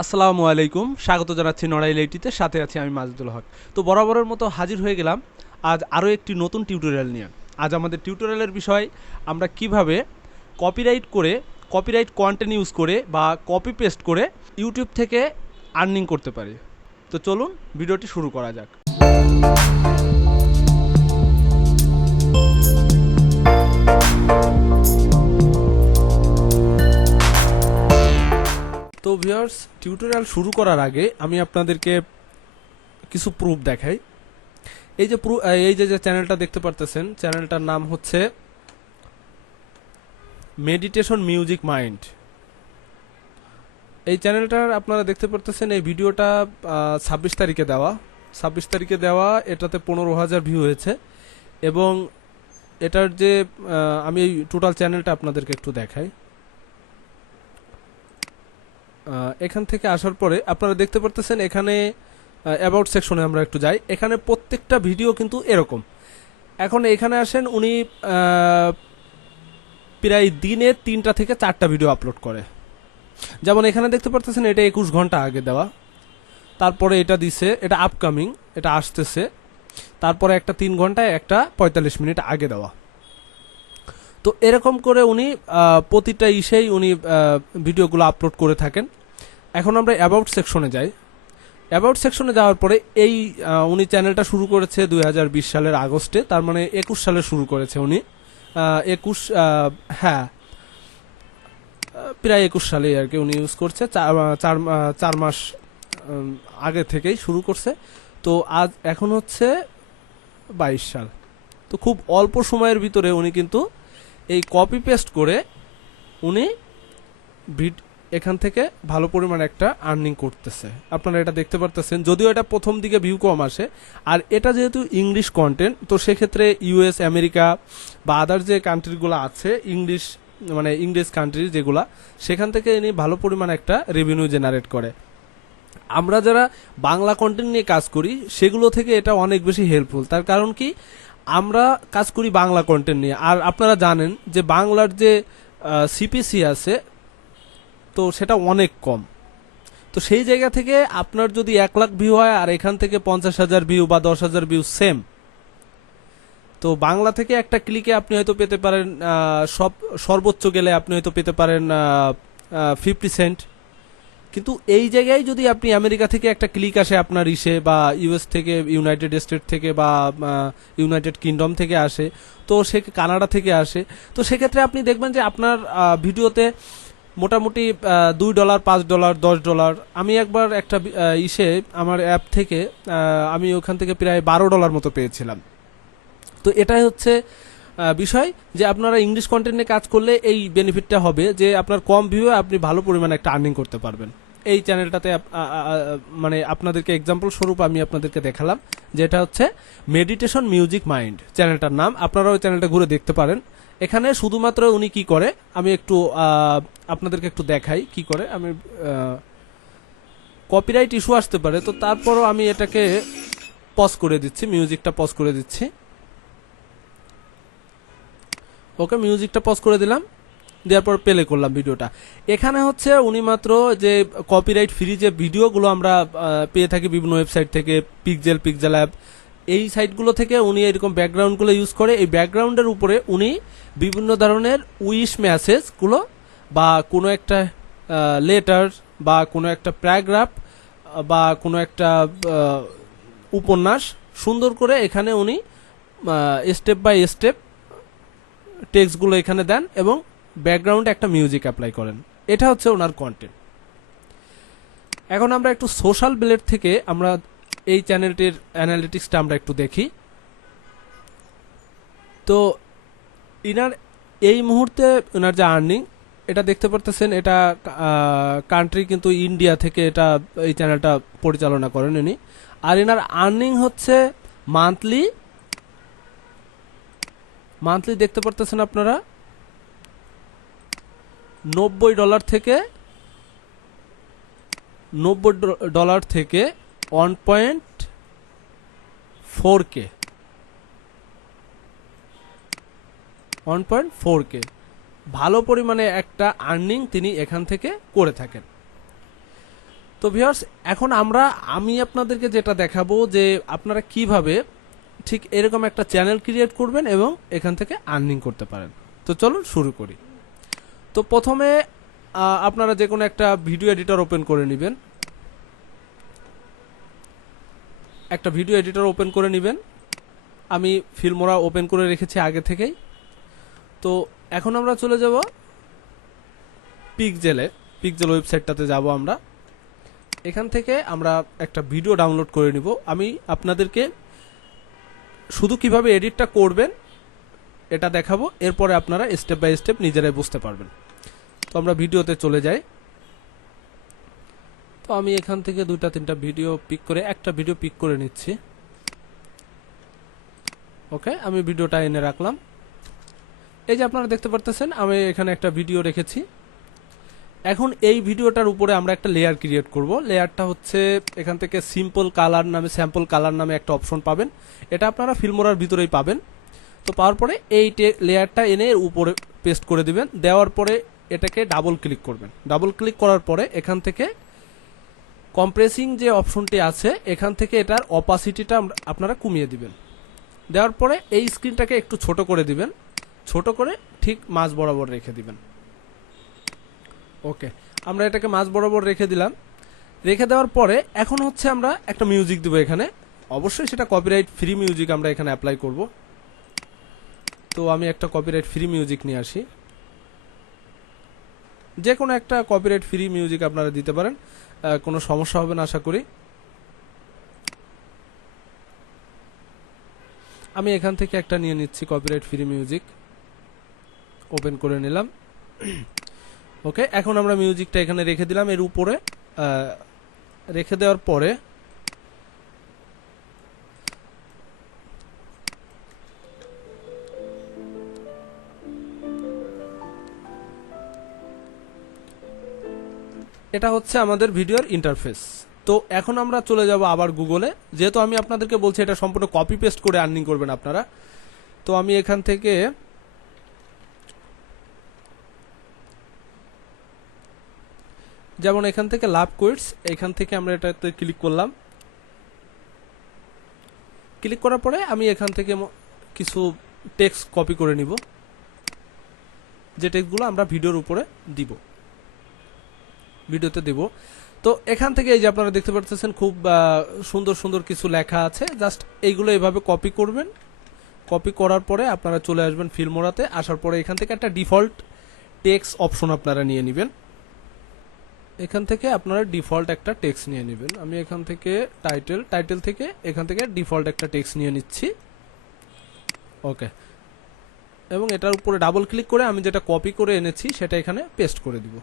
আসসালামু আলাইকুম, স্বাগত জানাচ্ছি নড়াইল এইটিতে, সাথে আছি আমি মাজেদুল হক। তো বরাবরের মতো হাজির হয়ে গেলাম আজ আরও একটি নতুন টিউটোরিয়াল নিয়ে। আজ আমাদের টিউটোরিয়ালের বিষয় আমরা কিভাবে কপিরাইট কন্টেন্ট ইউজ করে বা কপি পেস্ট করে ইউটিউব থেকে আর্নিং করতে পারি। তো চলুন ভিডিওটি শুরু করা যাক। তো ভিউয়ার্স, টিউটোরিয়াল শুরু করার আগে আমি আপনাদেরকে কিছু প্রুফ দেখাই। এই যে চ্যানেলটা দেখতে পারতেছেন, চ্যানেলটার নাম হচ্ছে মেডিটেশন মিউজিক মাইন্ড। এই চ্যানেলটার আপনারা দেখতে পারতেছেন এই ভিডিওটা 26 তারিখে দেওয়া। এটাতে 15,000 ভিউ হয়েছে এবং এটার যে আমি এই টোটাল চ্যানেলটা আপনাদেরকে একটু দেখাই। এখান থেকে আসার পরে আপনারা দেখতে পারতেছেন এখানে অ্যাবাউট সেকশনে আমরা একটু যাই। এখানে প্রত্যেকটা ভিডিও কিন্তু এরকম। এখন এখানে আসেন, উনি প্রায় দিনে 3টা থেকে 4টা ভিডিও আপলোড করে। যেমন এখানে দেখতে পারতেছেন এটা 21 ঘন্টা আগে দেওয়া, তারপরে এটা দিছে, এটা আপকামিং, এটা আসতেছে, তারপরে একটা 3 ঘন্টায়, একটা 45 মিনিট আগে দেওয়া। তো এরকম করে উনি প্রতিটা উনি ভিডিওগুলো আপলোড করে থাকেন। এখন আমরা অ্যাবাউট সেকশনে যাই। অ্যাবাউট সেকশনে যাওয়ার পরে এই উনি চ্যানেলটা শুরু করেছে 2020 সালের আগস্টে, তার মানে 21 সালে শুরু করেছে উনি। 21 হ্যাঁ, প্রায় 21 সালেই আর কি উনি ইউজ করছে। 4 মাস আগে থেকেই শুরু করছে। তো আজ এখন হচ্ছে 22 সাল। তো খুব অল্প সময়ের ভিতরে উনি কিন্তু এই কপি পেস্ট করে উনি এখান থেকে ভালো পরিমাণ একটা আর্নিং করতেছে। আপনারা এটা দেখতে পারতেছেন, যদিও এটা প্রথম দিকে ভিউ কম আসে। আর এটা যেহেতু ইংলিশ কন্টেন্ট, তো সেক্ষেত্রে ইউএস, আমেরিকা বা আদার যে কান্ট্রিগুলো আছে ইংলিশ কান্ট্রি যেগুলা, সেখান থেকে ইনি ভালো পরিমাণ একটা রেভিনিউ জেনারেট করে। আমরা যারা বাংলা কন্টেন্ট নিয়ে কাজ করি সেগুলো থেকে এটা অনেক বেশি হেল্পফুল। তার কারণ কি, আমরা কাজ করি বাংলা কন্টেন্ট নিয়ে, আর আপনারা জানেন যে বাংলার যে সিপিসি আছে তো সেটা অনেক কম। তো সেই জায়গা থেকে আপনার যদি 1 লাখ ভিউ হয় আর এখান থেকে 50,000 ভিউ বা 10,000 ভিউ সেম, তো বাংলা থেকে একটা ক্লিকে আপনি হয়তো পেতে পারেন সর্বোচ্চ গেলে আপনি হয়তো পেতে পারেন 50 সেন্ট। কিন্তু এই জায়গায় যদি আপনি আমেরিকা থেকে একটা ক্লিক আসে আপনার বা ইউএস থেকে, ইউনাইটেড স্টেট থেকে বা ইউনাইটেড কিংডম থেকে আসে, তো সে কানাডা থেকে আসে, তো সেক্ষেত্রে আপনি দেখবেন যে আপনার ভিডিওতে মোটামুটি $2, $5, $10। আমি একবার একটা আমার অ্যাপ থেকে আমি ওখান থেকে প্রায় $12 মতো পেয়েছিলাম। তো এটাই হচ্ছে বিষয়, যে আপনারা ইংলিশ কন্টেন্টে কাজ করলে এই বেনিফিটটা হবে যে আপনার কম ভিউ আপনি ভালো পরিমাণে একটা আর্নিং করতে পারবেন। এই চ্যানেলটাতে মানে আপনাদেরকে এক্সাম্পল স্বরূপ আমি আপনাদেরকে দেখালাম, যেটা হচ্ছে মেডিটেশন মিউজিক মাইন্ড চ্যানেলটার নাম। আপনারা ওই চ্যানেলটা ঘুরে দেখতে পারেন। এখানে শুধুমাত্র উনি কি করে আমি একটু আপনাদেরকে একটু দেখাই কি করে। আমি কপিরাইট ইস্যু আসতে পারে, তো তারপরও আমি এটাকে পজ করে দিচ্ছি, মিউজিকটা পজ করে দিচ্ছি। ওকে, মিউজিকটা পজ করে দিলাম, দেওয়ার পর প্লে করলাম ভিডিওটা। এখানে হচ্ছে উনি মাত্র যে কপিরাইট ফ্রি যে ভিডিওগুলো আমরা পেয়ে থাকি বিভিন্ন ওয়েবসাইট থেকে, পিক্সেল অ্যাপ, এই সাইটগুলো থেকে উনি এরকম ব্যাকগ্রাউন্ডগুলো ইউজ করে। এই ব্যাকগ্রাউন্ডের উপরে উনি বিভিন্ন ধরনের উইশ মেসেজগুলো বা কোনো একটা লেটার বা কোনো একটা প্যারাগ্রাফ বা কোনো একটা উপন্যাস সুন্দর করে এখানে উনি স্টেপ বাই স্টেপ টেক্সটগুলো এখানে দেন এবং ব্যাকগ্রাউন্ডে একটা মিউজিক অ্যাপ্লাই করেন। এটা হচ্ছে ওনার কন্টেন্ট। এখন আমরা একটু সোশ্যাল ব্লেড থেকে আমরা এই চ্যানেলটির অ্যানালিটিক্সটা আমরা একটু দেখি। তো ইনার এই মুহূর্তে ওনার যে আর্নিং, এটা দেখতে পারতেছেন, এটা কান্ট্রি কিন্তু ইন্ডিয়া থেকে এটা এই চ্যানেলটা পরিচালনা করেন উনি। আর এনার আর্নিং হচ্ছে মান্থলি দেখতে পারতেছেন আপনারা $90 থেকে $1.4K 1.4K ভালো পরিমাণে একটা আর্নিং তিনি এখান থেকে করে থাকেন। তো ভিউয়ার্স এখন আমি আপনাদেরকে যেটা দেখাবো যে আপনারা কিভাবে ঠিক এরকম একটা চ্যানেল ক্রিয়েট করবেন এবং এখান থেকে আর্নিং করতে পারেন। তো চলুন শুরু করি। তো প্রথমে আপনারা যে কোনো একটা ভিডিও এডিটর ওপেন করে নেবেন। একটা ভিডিও এডিটর ওপেন করে নেবেন। আমি ফিল্মোরা ওপেন করে রেখেছি আগে থেকেই। তো এখন আমরা চলে যাব পিক্সেল ওয়েবসাইটটাতে যাব আমরা। এখান থেকে আমরা একটা ভিডিও ডাউনলোড করে নিব। আমি আপনাদেরকে শুধু কিভাবে এডিটটা করবেন এটা দেখাবো, এরপরে আপনারা স্টেপ বাই স্টেপ নিজেরাই বুঝতে পারবেন। তো আমরা ভিডিওতে চলে যাই। তো আমি এখান থেকে দুইটা তিনটা ভিডিও পিক করে একটা ভিডিও পিক করে নিচ্ছি। ওকে, আমি ভিডিওটা এনে রাখলাম। এই যে আপনারা দেখতে পারতেছেন আমি এখানে একটা ভিডিও রেখেছি। এখন এই ভিডিওটার উপরে আমরা একটা লেয়ার ক্রিয়েট করব। লেয়ারটা হচ্ছে এখান থেকে স্যাম্পল কালার নামে একটা অপশন পাবেন। এটা আপনারা ফিল্মোরার ভিতরেই পাবেন। তো পাওয়ার পরে এই লেয়ারটা এনে এর উপরে পেস্ট করে দিবেন। দেওয়ার পরে এটাকে ডাবল ক্লিক করবেন। ডাবল ক্লিক করার পরে এখান থেকে কম্প্রেসিং যে অপশনটি আছে এখান থেকে এটার অপাসিটিটা আপনারা কমিয়ে দিবেন। দেওয়ার পরে এই স্ক্রিনটাকে একটু ছোট করে দিবেন। ছোট করে ঠিক মাঝ বরাবর রেখে দিবেন। ওকে, আমরা এটাকে মাঝ বরাবর রেখে দিলাম। রেখে দেওয়ার পরে এখন হচ্ছে আমরা একটা মিউজিক দেবো এখানে। অবশ্যই সেটা কপিরাইট ফ্রি মিউজিক আমরা এখানে অ্যাপ্লাই করব। তো আমি একটা কপিরাইট ফ্রি মিউজিক নিয়ে আসি। যে কোনো একটা কপিরাইট ফ্রি মিউজিক আপনারা দিতে পারেন, কোনো সমস্যা হবে না আশা করি। আমি এখান থেকে একটা নিয়ে নিচ্ছি কপিরাইট ফ্রি মিউজিক, ওপেন করে নিলাম। ওকে, এখন আমরা মিউজিকটা এখানে রেখে দিলাম। এর উপরে রেখে দেওয়ার পরে এটা হচ্ছে আমাদের ভিডিওর ইন্টারফেস। তো এখন আমরা চলে যাব আবার গুগলে। যেহেতু আমি আপনাদেরকে বলছি এটা সম্পূর্ণ কপি পেস্ট করে আর্নিং করবেন আপনারা। তো আমি এখান থেকে যেমন এখান থেকে লাভ কোয়েটস, এখান থেকে আমরা এটাতে ক্লিক করলাম। ক্লিক করার পরে আমি এখান থেকে কিছু টেক্সট কপি করে নিব, যে টেক্সটগুলো আমরা ভিডিওর উপরে ভিডিওতে দিব। তো এখান থেকে এই যে আপনারা দেখতে পাচ্ছেন খুব সুন্দর সুন্দর কিছু লেখা আছে। জাস্ট এইগুলো এইভাবে কপি করবেন। কপি করার পরে আপনারা চলে আসবেন ফিল্মোরাতে। আসার পরে এখান থেকে একটা ডিফল্ট টেক্সট অপশন আপনারা নিয়ে নেবেন। এখান থেকে আপনারা ডিফল্ট একটা টেক্সট নিয়ে নেবেন। আমি এখান থেকে টাইটেল থেকে এখান থেকে ডিফল্ট একটা টেক্সট নিয়ে নিচ্ছি। ওকে, এবং এটার উপরে ডাবল ক্লিক করে আমি যেটা কপি করে এনেছি সেটা এখানে পেস্ট করে দিব।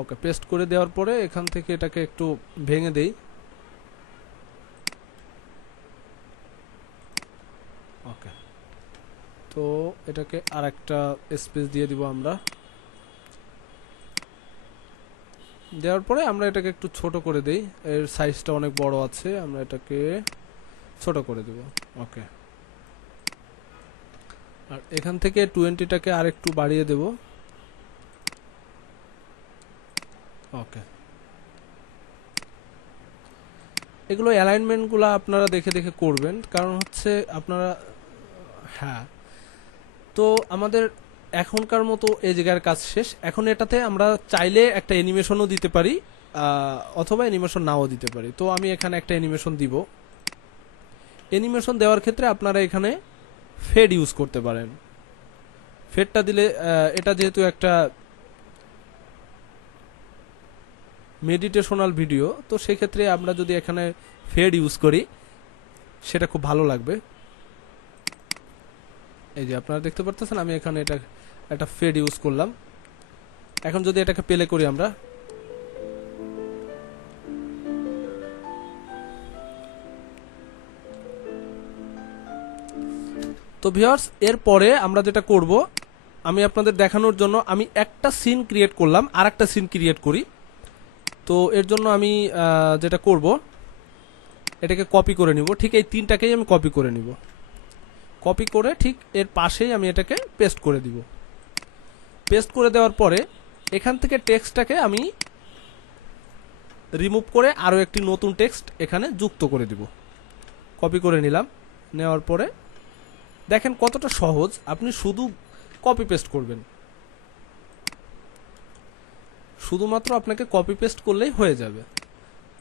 ওকে, পেস্ট করে দেওয়ার পরে এখান থেকে এটাকে একটু ভেঙে দেই। ওকে, তো এটাকে আর একটা স্পেস দিয়ে দিব আমরা। দেওয়ার পরে আমরা এটাকে একটু ছোট করে দেই। এর সাইজটা অনেক বড় আছে, আমরা এটাকে ছোট করে দেব। ওকে, আর এখান থেকে 20টাকে আর একটু বাড়িয়ে দেব। ওকে, এগুলো অ্যালাইনমেন্টগুলো আপনারা দেখে দেখে করবেন, কারণ হচ্ছে আপনারা হ্যাঁ। তো আমাদের এখনকার মতো এই জায়গার কাজ শেষ। এখন এটাতে আমরা চাইলে একটা অ্যানিমেশনও দিতে পারি, অথবা অ্যানিমেশন নাও দিতে পারি। তো আমি এখানে একটা অ্যানিমেশন দিব। অ্যানিমেশন দেওয়ার ক্ষেত্রে আপনারা এখানে ফেড ইউজ করতে পারেন। ফেডটা দিলে এটা যেহেতু একটা মেডিটেশনাল ভিডিও, তো সেক্ষেত্রে আমরা যদি এখানে ফেড ইউজ করি সেটা খুব ভালো লাগবে। এই যে আপনারা দেখতে পারতেছেন আমি এখানে এটা একটা ফেড ইউজ করলাম। এখন যদি এটাকে প্লে করি আমরা, তো ভিউয়ার্স এরপরে আমরা যেটা করব, আমি আপনাদের দেখানোর জন্য আমি একটা সিন ক্রিয়েট করলাম, আর একটা সিন ক্রিয়েট করি। তো এর জন্য আমি যেটা করব, এটাকে কপি করে নিব। ঠিক এই তিনটাকেই আমি কপি করে নিব। কপি করে ঠিক এর পাশেই আমি এটাকে পেস্ট করে দিব। পেস্ট করে দেওয়ার পরে এখান থেকে টেক্সটটাকে আমি রিমুভ করে আরও একটি নতুন টেক্সট এখানে যুক্ত করে দিব। কপি করে নিলাম, নেওয়ার পরে দেখেন কতটা সহজ, আপনি শুধু কপি পেস্ট করবেন, শুধুমাত্র আপনাকে কপি পেস্ট করলেই হয়ে যাবে।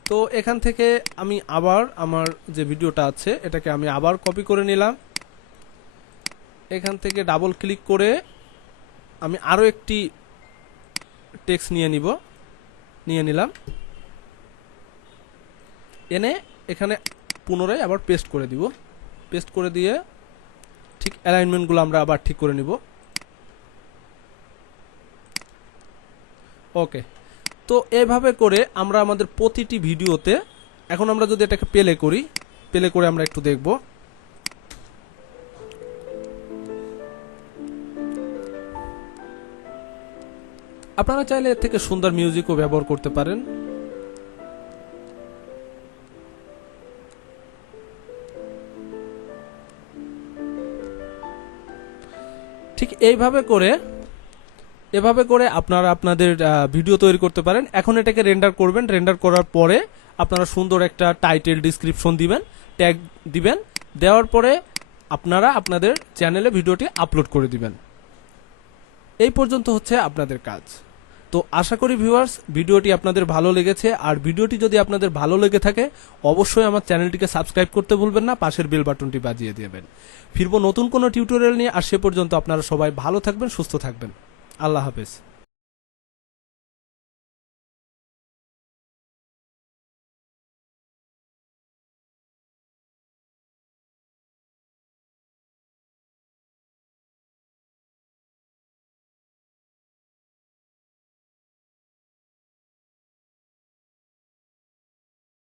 তো এখান থেকে আমি আবার আমার যে ভিডিওটা আছে এটাকে আমি আবার কপি করে নিলাম, এখান থেকে ডাবল ক্লিক করে আমি আরও একটি টেক্সট নিয়ে নিলাম, এনে এখানে পুনরায় আবার পেস্ট করে দিব। পেস্ট করে দিয়ে ঠিক অ্যালাইনমেন্টগুলো আমরা আবার ঠিক করে নিব। ওকে, তো এইভাবে করে আমরা আমাদের প্রতিটি ভিডিওতে, এখন আমরা যদি এটাকে প্লে করে আমরা একটু দেখব। আপনারা চাইলে এর থেকে সুন্দর মিউজিকও ব্যবহার করতে পারেন। ঠিক এভাবে করে আপনারা আপনাদের ভিডিও তৈরি করতে পারেন। এখন এটাকে রেন্ডার করবেন, রেন্ডার করার পরে আপনারা সুন্দর একটা টাইটেল ডিসক্রিপশন দিবেন, ট্যাগ দিবেন, দেওয়ার পরে আপনারা আপনাদের চ্যানেলে ভিডিওটি আপলোড করে দিবেন। এই পর্যন্ত হচ্ছে আপনাদের কাজ। তো আশা করি ভিউয়ার্স ভিডিওটি আপনাদের ভালো লেগেছে, আর ভিডিওটি যদি আপনাদের ভালো লেগে থাকে অবশ্যই আমার চ্যানেলটিকে সাবস্ক্রাইব করতে ভুলবেন না, পাশের বেল বাটনটি বাজিয়ে দেবেন। ফিরবো নতুন কোনো টিউটোরিয়াল নিয়ে, আর সে পর্যন্ত আপনারা সবাই ভালো থাকবেন, সুস্থ থাকবেন। আল্লাহ হাফেজ।